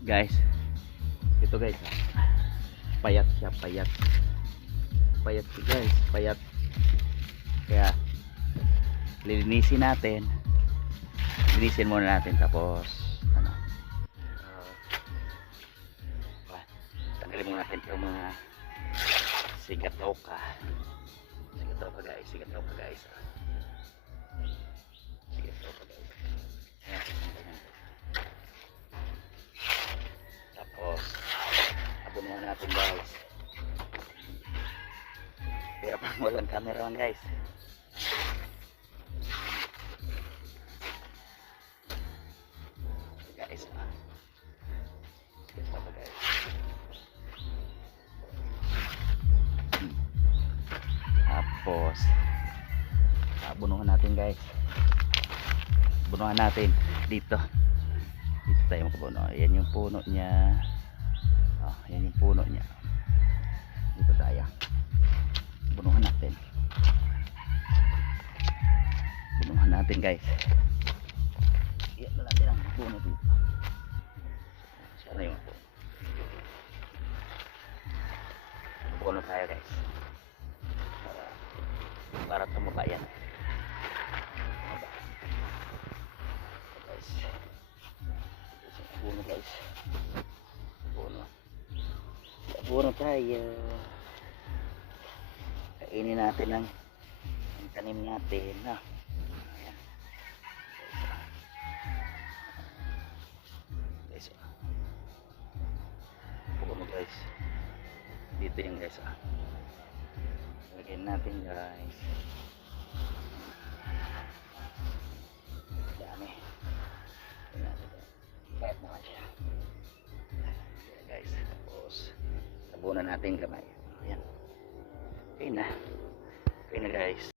Guys, ito guys, payat siya, payat siya guys, payat. Kaya linisin natin, linisin muna natin, tapos ano, tanggalin muna natin yung mga sigatoka guys, sigatoka guys. Ayan. Tapos abunuhan natin guys. Kaya pang walang cameraman guys. Guys, ito pa guys. Tapos abunuhan natin guys. Bunuhan natin dito tayo makabuno. Ayan yung puno niya. Ayan yung puno niya. Dito tayo bunuhan natin guys. Ayan na natin ang puno dito. Sana yung puno. Puno tayo guys, para tumaba yan guys. Puno guys, puno tayo. Kainin natin ang tanim natin. Ayan guys, puno guys. Dito yung guys, lagyan natin guys. Dami. Kahit naman siya guys. Tapos tabunan natin kamay. Ayan, okay na guys.